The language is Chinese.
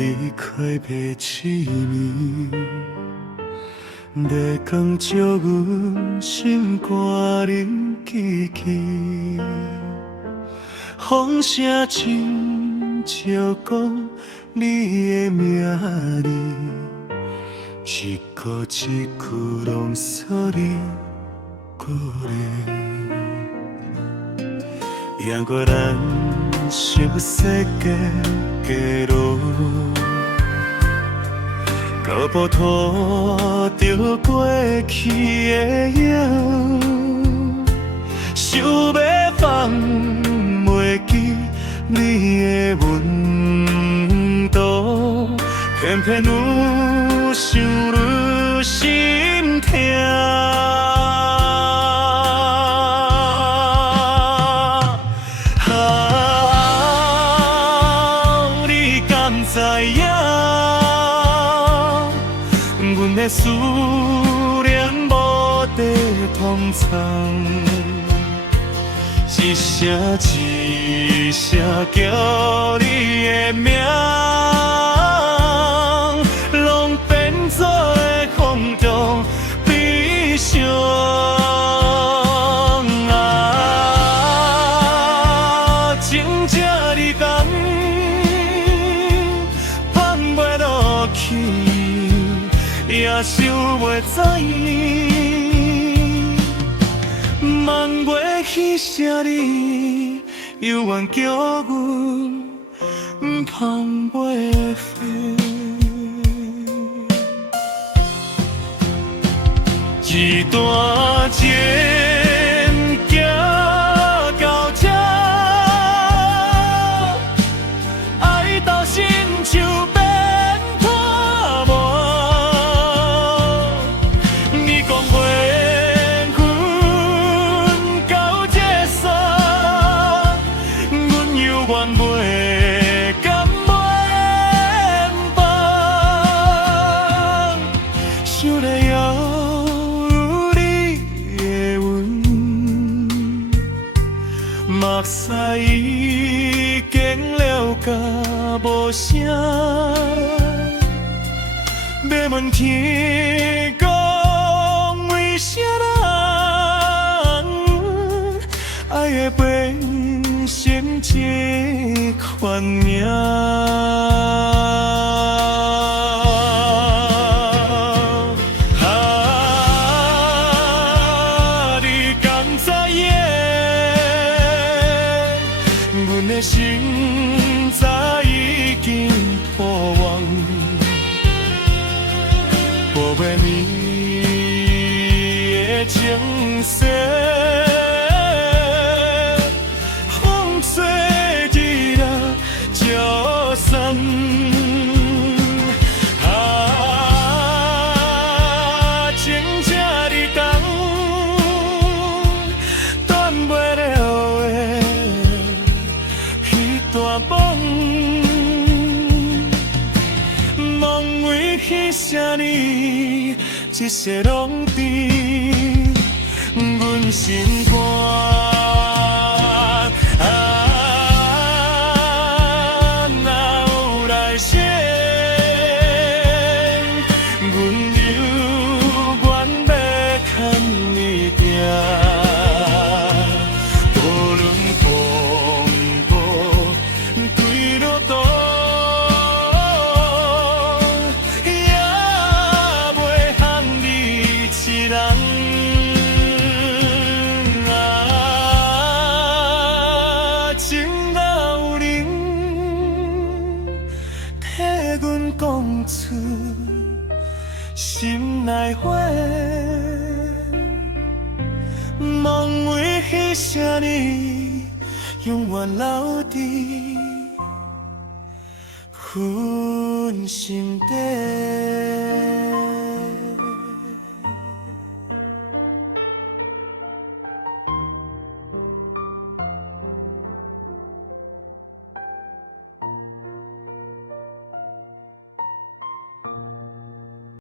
离开白痴暝，月光照阮心肝冷凄凄，风声亲照讲你的名字，一句一句拢锁你过来，赢过咱熟悉的街路。脚步拖着过去的影，想要放袂记你的温度，偏偏愈想愈心痛。你敢知影？阮的思念无地通藏，一声一声叫你的名，拢变做的风中悲伤。情这呢重，放袂落去。也想袂知，梦袂起声你，犹原叫阮芳袂飞。一段情行到这，爱到心像变破梦。你讲缘分到这束，阮犹原袂甘愿放，想着犹有你的阮，目屎已经流甲无声，要问天公为啥人爱会变成这款命？你敢知影？阮的心早已经破网。无眠的情色，风吹日落就散。情这呢重，断袂了的彼段梦。梦为彼声呢，一切拢伫阮心肝。哪有来生，阮犹原要牵你定。无论风波对落倒。讲出心内话，梦为彼声呢，永远留伫阮心底。